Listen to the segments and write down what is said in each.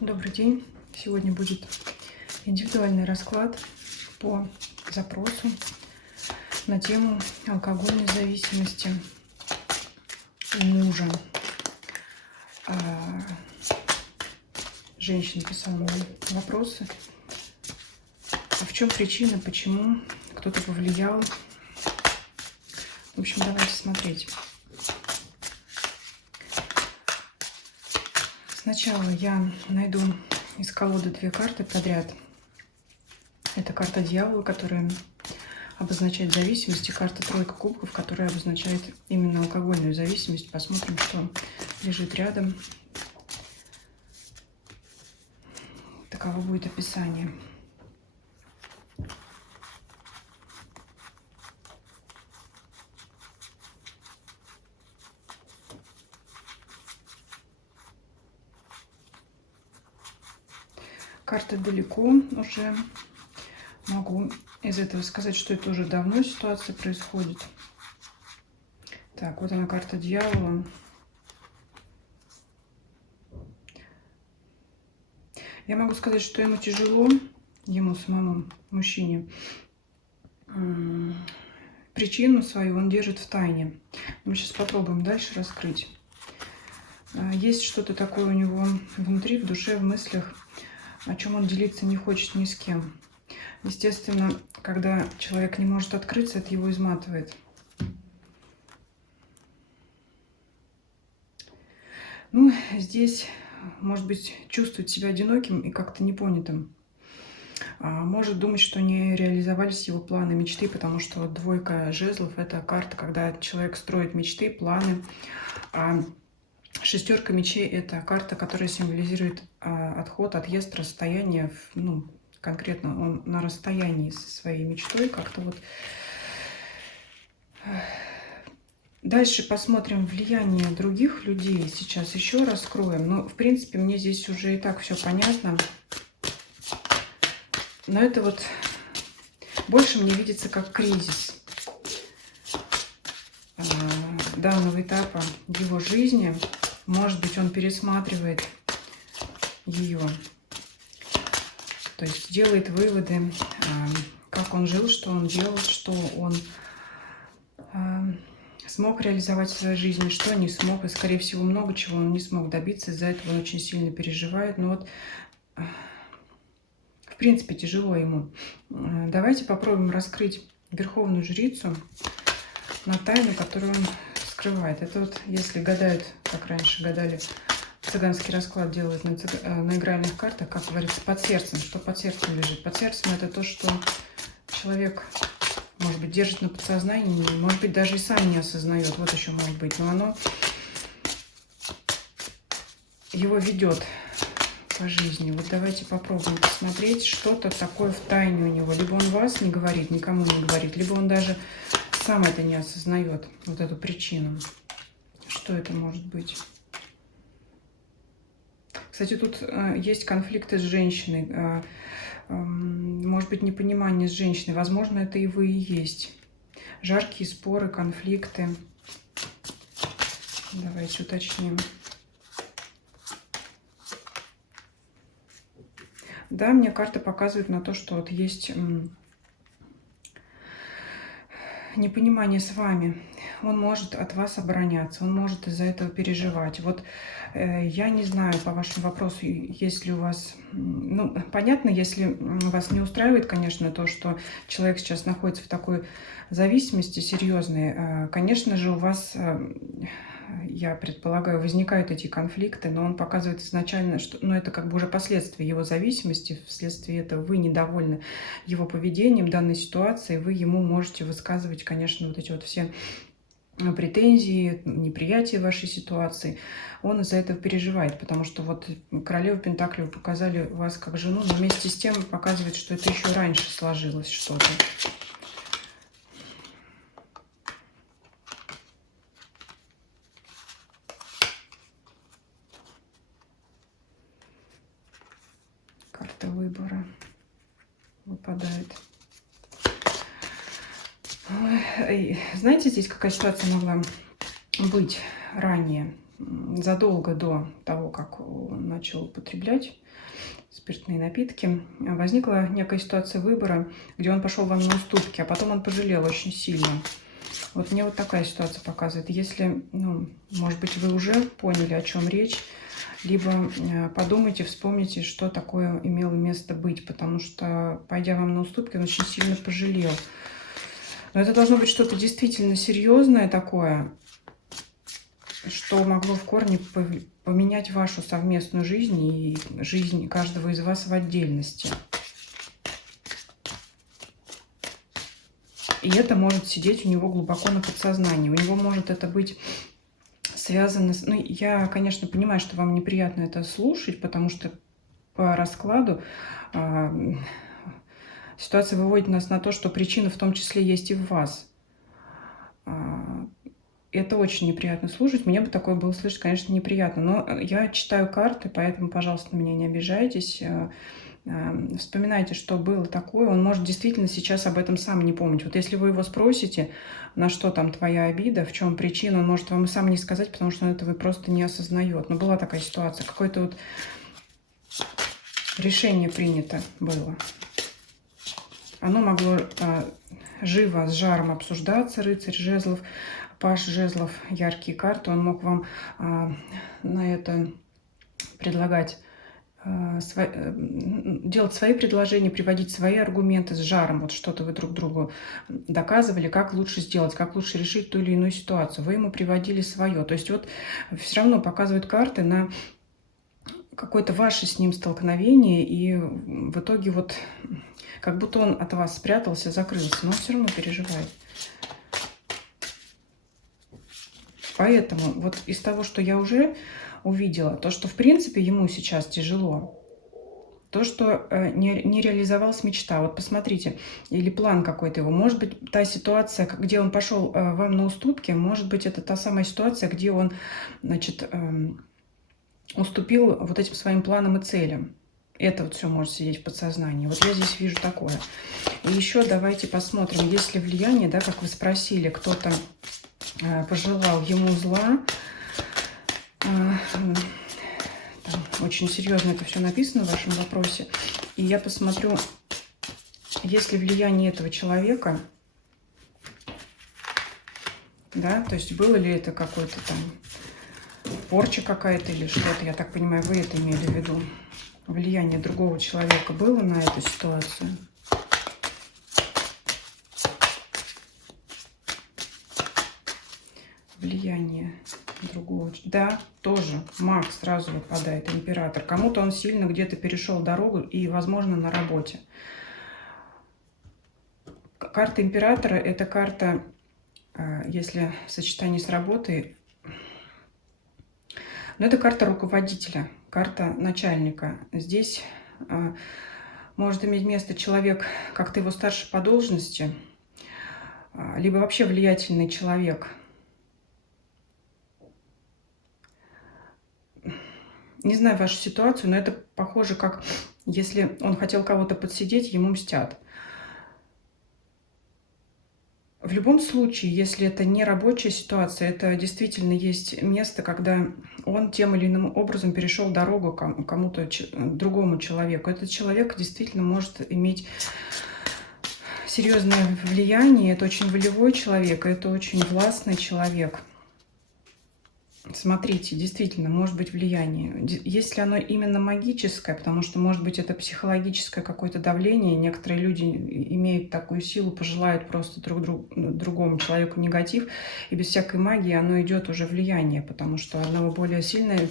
Добрый день. Сегодня будет индивидуальный расклад по запросу на тему алкогольной зависимости у мужа. Женщина писала мне вопросы. А в чем причина, почему кто-то повлиял? В общем, давайте смотреть. Сначала я найду из колоды две карты подряд. Это карта дьявола, которая обозначает зависимость, и карта тройка кубков, которая обозначает именно алкогольную зависимость. Посмотрим, что лежит рядом. Таково будет описание. Карта далеко уже. Могу из этого сказать, что это уже давно ситуация происходит. Так, вот она, карта дьявола. Я могу сказать, что ему тяжело, ему самому, мужчине. Причину свою он держит в тайне. Мы сейчас попробуем дальше раскрыть. Есть что-то такое у него внутри, в душе, в мыслях, о чем он делиться не хочет ни с кем. Естественно, когда человек не может открыться, это его изматывает. Ну, здесь, может быть, чувствует себя одиноким и как-то непонятым. Может думать, что не реализовались его планы, мечты, потому что двойка жезлов – это карта, когда человек строит мечты, планы. А шестерка мечей – это карта, которая символизирует отход, отъезд, расстояние. Ну, конкретно он на расстоянии со своей мечтой. Как-то вот. Дальше посмотрим влияние других людей. Сейчас еще раскроем. Но, в принципе, мне здесь уже и так все понятно. Но это вот больше мне видится как кризис данного этапа его жизни. Может быть, он пересматривает ее. То есть делает выводы, как он жил, что он делал, что он смог реализовать в своей жизни, что не смог. И, скорее всего, много чего он не смог добиться. Из-за этого он очень сильно переживает. Но вот, в принципе, тяжело ему. Давайте попробуем раскрыть Верховную Жрицу на тайну, которую он скрывает. Это вот, если гадают, как раньше гадали, цыганский расклад делают на игральных картах, как говорится, под сердцем. Что под сердцем лежит? Под сердцем это то, что человек, может быть, держит на подсознании, может быть, даже и сам не осознает. Вот еще может быть. Но оно его ведет по жизни. Вот давайте попробуем посмотреть, что-то такое в тайне у него. Либо он вас не говорит, никому не говорит, либо он даже сам это не осознает, вот эту причину. Что это может быть? Кстати, тут есть конфликты с женщиной. Может быть, непонимание с женщиной. Возможно, это и вы и есть. Жаркие споры, конфликты. Давайте уточним. Да, мне карта показывает на то, что вот есть непонимание с вами. Он может от вас обороняться, он может из-за этого переживать. Вот я не знаю по вашему вопросу, есть ли у вас... Ну, понятно, если вас не устраивает, конечно, то, что человек сейчас находится в такой зависимости серьезной, конечно же, у вас... Я предполагаю, возникают эти конфликты, но он показывает изначально, что это как бы уже последствия его зависимости, вследствие этого вы недовольны его поведением, данной ситуации, вы ему можете высказывать, конечно, вот эти вот все претензии, неприятие вашей ситуации. Он из-за этого переживает, потому что вот королеву Пентаклей показали вас как жену, но вместе с тем показывает, что это еще раньше сложилось что-то. Карта выбора выпадает. Знаете, здесь какая ситуация могла быть ранее? задолго до того, как он начал употреблять спиртные напитки, возникла некая ситуация выбора, где он пошел вам на уступки, а потом он пожалел очень сильно. Вот мне вот такая ситуация показывает. Если, ну, может быть, вы уже поняли, о чем речь, либо подумайте, вспомните, что такое имело место быть, потому что, пойдя вам на уступки, он очень сильно пожалел. Но это должно быть что-то действительно серьезное такое, что могло в корне поменять вашу совместную жизнь и жизнь каждого из вас в отдельности. И это может сидеть у него глубоко на подсознании. У него может это быть связано с... Ну, я, конечно, понимаю, что вам неприятно это слушать, потому что по раскладу ситуация выводит нас на то, что причина в том числе есть и в вас. Это очень неприятно слушать. Мне бы такое было слышать, конечно, неприятно. Но я читаю карты, поэтому, пожалуйста, на меня не обижайтесь. Вспоминайте, что было такое. Он может действительно сейчас об этом сам не помнить. Вот если вы его спросите, на что там твоя обида, в чем причина, он может вам и сам не сказать, потому что он этого просто не осознает. Но была такая ситуация. Какое-то вот решение принято было. Оно могло живо, с жаром обсуждаться. Рыцарь жезлов, паж жезлов, яркие карты. Он мог вам на это предлагать, делать свои предложения, приводить свои аргументы с жаром. Вот что-то вы друг другу доказывали, как лучше сделать, как лучше решить ту или иную ситуацию. Вы ему приводили свое. То есть вот все равно показывают карты на какое-то ваше с ним столкновение, и в итоге вот как будто он от вас спрятался, закрылся, но он все равно переживает. Поэтому вот из того, что я уже увидела, то, что в принципе ему сейчас тяжело, то, что не реализовалась мечта. Вот посмотрите, или план какой-то его. Может быть, та ситуация, где он пошел вам на уступки, может быть, это та самая ситуация, где он, значит, уступил вот этим своим планам и целям. Это вот все может сидеть в подсознании. Вот я здесь вижу такое. И еще давайте посмотрим, есть ли влияние, да, как вы спросили, кто-то пожелал ему зла. Там очень серьезно это все написано в вашем вопросе. И я посмотрю, есть ли влияние этого человека, да, то есть было ли это какой-то там порча какая-то или что-то, я так понимаю, вы это имели в виду. Влияние другого человека было на эту ситуацию? Влияние другого. Да, тоже маг сразу выпадает, император. Кому-то он сильно где-то перешел дорогу и, возможно, на работе. Карта императора – это карта, если в сочетании с работой, но это карта руководителя, карта начальника. Здесь может иметь место человек, как-то его старше по должности, либо вообще влиятельный человек. Не знаю вашу ситуацию, но это похоже, как если он хотел кого-то подсидеть, ему мстят. В любом случае, если это не рабочая ситуация, это действительно есть место, когда он тем или иным образом перешел дорогу кому-то другому человеку. Этот человек действительно может иметь серьезное влияние. Это очень волевой человек, это очень властный человек. Смотрите, действительно, может быть влияние. Если оно именно магическое, потому что, может быть, это психологическое какое-то давление, некоторые люди имеют такую силу, пожелают просто другому человеку негатив, и без всякой магии оно идет уже влияние, потому что одного более сильная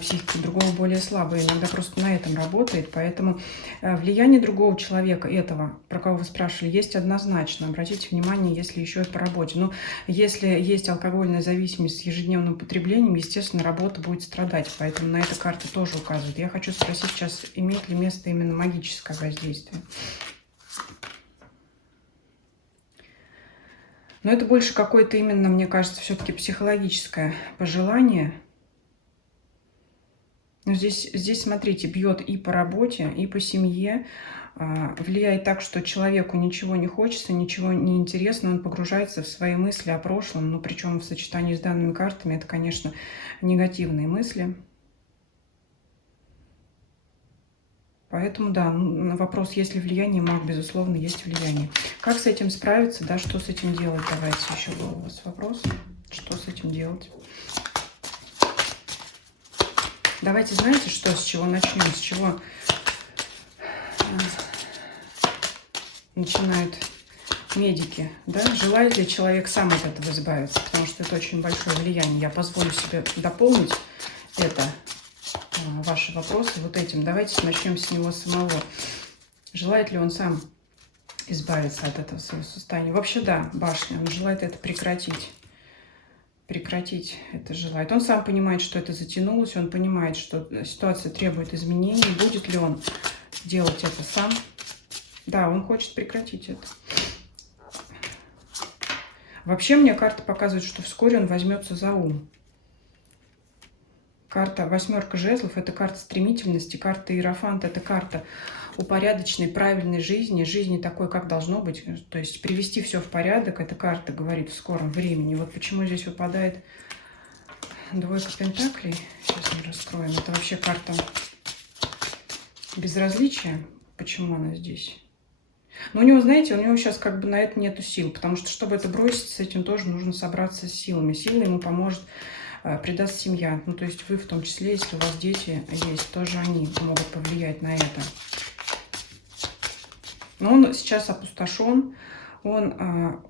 психика, другого более слабая. Иногда просто на этом работает, поэтому влияние другого человека, этого, про кого вы спрашивали, есть однозначно. Обратите внимание, если еще и по работе. Но если есть алкогольная зависимость с ежедневным потреблением, естественно, работа будет страдать. Поэтому на этой карте тоже указывает. Я хочу спросить сейчас, имеет ли место именно магическое воздействие. Но это больше какое-то именно, мне кажется, все-таки психологическое пожелание. Но здесь, смотрите, бьет и по работе, и по семье. Влияет так, что человеку ничего не хочется, ничего не интересно, он погружается в свои мысли о прошлом, ну, причем в сочетании с данными картами, это, конечно, негативные мысли. Поэтому, да, на вопрос, есть ли влияние, маг, безусловно, есть влияние. Как с этим справиться, да, что с этим делать? Давайте еще был у вас вопрос. Что с этим делать? Давайте, знаете, что, с чего начнем? С чего начинают медики, да? Желает ли человек сам от этого избавиться? Потому что это очень большое влияние. Я позволю себе дополнить это, ваши вопросы вот этим. Давайте начнем с него самого. Желает ли он сам избавиться от этого своего состояния? Вообще, да, башня. Он желает это прекратить. Прекратить это желает. Он сам понимает, что это затянулось. Он понимает, что ситуация требует изменений. Будет ли он делать это сам? Да, он хочет прекратить это. Вообще, мне карта показывает, что вскоре он возьмется за ум. Карта восьмерка жезлов – это карта стремительности, карта иерофанта – это карта упорядоченной, правильной жизни, жизни такой, как должно быть. То есть привести все в порядок, эта карта говорит в скором времени. Вот почему здесь выпадает двойка пентаклей. Сейчас мы раскроем. Это вообще карта безразличия. Почему она здесь? Но у него, знаете, у него сейчас как бы на это нету сил, потому что, чтобы это бросить, с этим тоже нужно собраться с силами. Силой ему поможет, придаст семья. Ну, то есть вы в том числе, если у вас дети есть, тоже они могут повлиять на это. Но он сейчас опустошен, он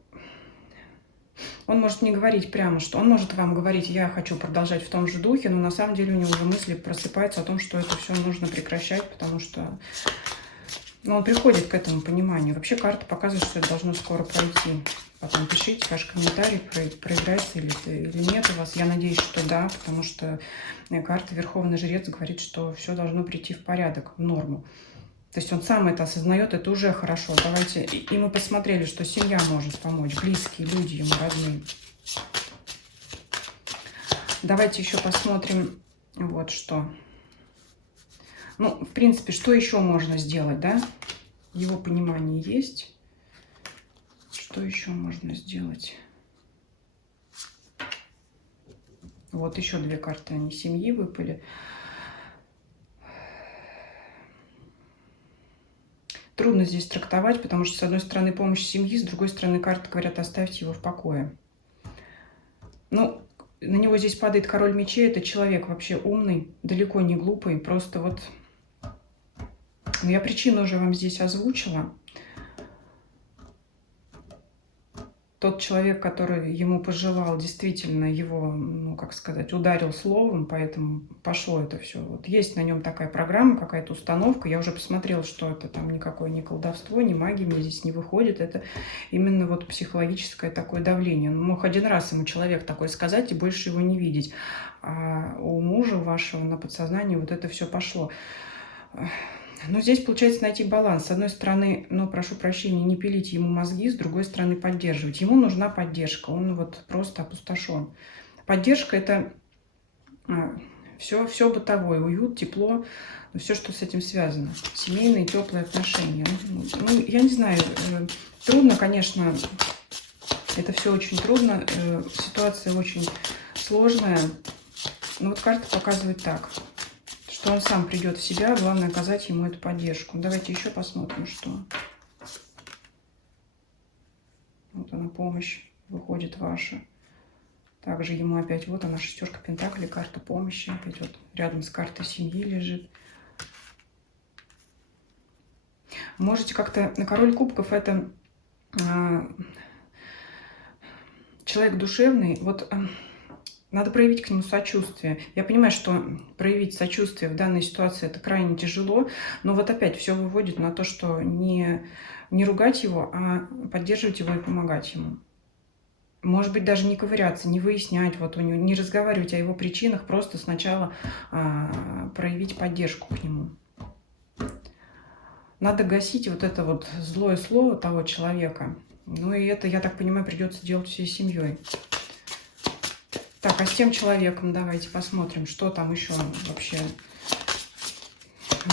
может не говорить прямо, что он может вам говорить, я хочу продолжать в том же духе, но на самом деле у него уже мысли просыпаются о том, что это все нужно прекращать, потому что он приходит к этому пониманию. Вообще карта показывает, что это должно скоро пройти. Потом пишите ваш комментарий, проиграется или нет у вас. Я надеюсь, что да, потому что карта Верховный Жрец говорит, что все должно прийти в порядок, в норму. То есть он сам это осознает, это уже хорошо. Давайте, и мы посмотрели, что семья может помочь, близкие люди ему, родные. Давайте еще посмотрим вот что. Ну, в принципе, что еще можно сделать, да? Его понимание есть. Что еще можно сделать? Вот еще две карты, они семьи выпали. Трудно здесь трактовать, потому что, с одной стороны, помощь семьи, с другой стороны, карты говорят, оставьте его в покое. Ну, на него здесь падает король мечей. Это человек вообще умный, далеко не глупый. Просто вот... Ну, я причину уже вам здесь озвучила. Тот человек, который ему пожелал, действительно его, ну, как сказать, ударил словом, поэтому пошло это все. Вот есть на нем такая программа, какая-то установка. Я уже посмотрела, что это там никакое не колдовство, не магия мне здесь не выходит. Это именно вот психологическое такое давление. Он мог один раз ему человек такой сказать и больше его не видеть. А у мужа вашего на подсознании вот это все пошло. Но здесь получается найти баланс. С одной стороны, ну, прошу прощения, не пилить ему мозги, с другой стороны, поддерживать. Ему нужна поддержка, он вот просто опустошен. Поддержка – это все бытовое, уют, тепло, все, что с этим связано. Семейные, теплые отношения. Ну, я не знаю, трудно, конечно, это все очень трудно, ситуация очень сложная. Но вот карта показывает так, что он сам придет в себя, главное оказать ему эту поддержку. Давайте еще посмотрим, что. Вот она, помощь выходит ваша. Также ему опять, вот она, шестерка пентаклей, карта помощи. Опять вот рядом с картой семьи лежит. Можете как-то, на король кубков это человек душевный, вот... Надо проявить к нему сочувствие. Я понимаю, что проявить сочувствие в данной ситуации это крайне тяжело, но вот опять все выводит на то, что не ругать его, а поддерживать его и помогать ему. Может быть, даже не ковыряться, не выяснять, вот у него, не разговаривать о его причинах, просто сначала проявить поддержку к нему. Надо гасить вот это вот злое слово того человека. Ну и это, я так понимаю, придется делать всей семьей. Так, а с тем человеком давайте посмотрим, что там еще вообще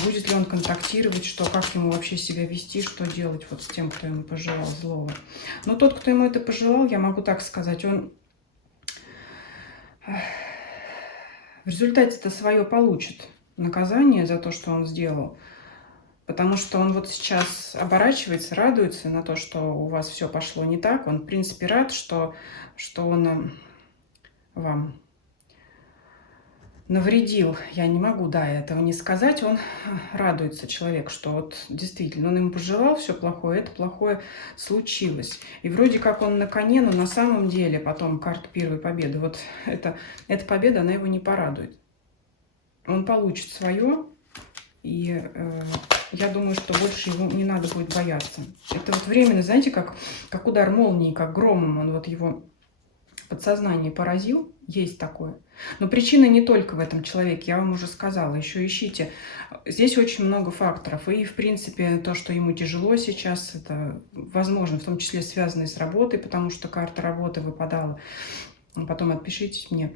будет ли он контактировать, что, как ему вообще себя вести, что делать вот с тем, кто ему пожелал злого. Но тот, кто ему это пожелал, я могу так сказать, он в результате это свое получит наказание за то, что он сделал. Потому что он вот сейчас оборачивается, радуется на то, что у вас все пошло не так. Он, в принципе, рад, что он вам навредил. Я не могу, да, этого не сказать. Он радуется, человек, что вот действительно он ему пожелал все плохое, это плохое случилось. И вроде как он на коне, но на самом деле потом карта первой победы. Вот эта победа, она его не порадует. Он получит свое, и я думаю, что больше ему не надо будет бояться. Это вот временно, знаете, как удар молнии, как громом. Он вот его подсознание поразил. Есть такое. Но причина не только в этом человеке, я вам уже сказала. Еще ищите. Здесь очень много факторов. И, в принципе, то, что ему тяжело сейчас, это, возможно, в том числе связано с работой, потому что карта работы выпадала. Потом отпишитесь мне,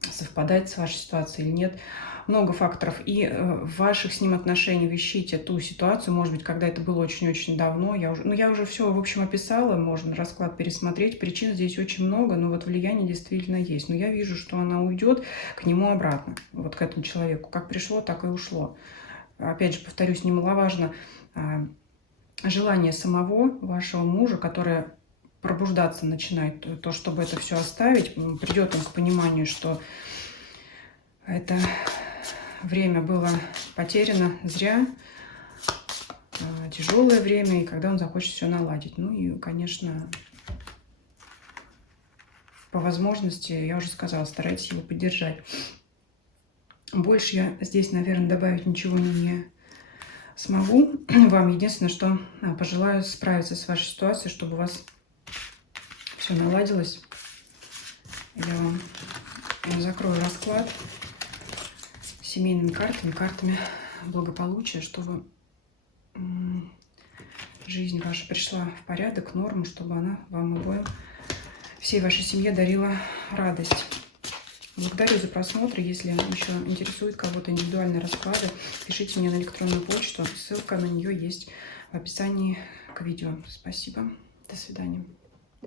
совпадает с вашей ситуацией или нет. Много факторов. И в ваших с ним отношениях ищите ту ситуацию, может быть, когда это было очень-очень давно. Я уже все, в общем, описала, можно расклад пересмотреть. Причин здесь очень много, но вот влияние действительно есть. Но я вижу, что она уйдет к нему обратно, вот к этому человеку. Как пришло, так и ушло. Опять же, повторюсь, немаловажно желание самого вашего мужа, которое пробуждаться начинает, то, чтобы это все оставить, придет он к пониманию, что это время было потеряно зря, тяжелое время, и когда он захочет все наладить. Ну и, конечно, по возможности, я уже сказала, старайтесь его поддержать. Больше я здесь, наверное, добавить ничего не смогу. Вам единственное, что пожелаю справиться с вашей ситуацией, чтобы у вас все наладилось. Я вам закрою расклад семейными картами благополучия, чтобы жизнь ваша пришла в порядок, в норму, чтобы она вам обоим, всей вашей семье дарила радость. Благодарю за просмотр. Если еще интересует кого-то индивидуальные расклады, пишите мне на электронную почту. Ссылка на нее есть в описании к видео. Спасибо. До свидания.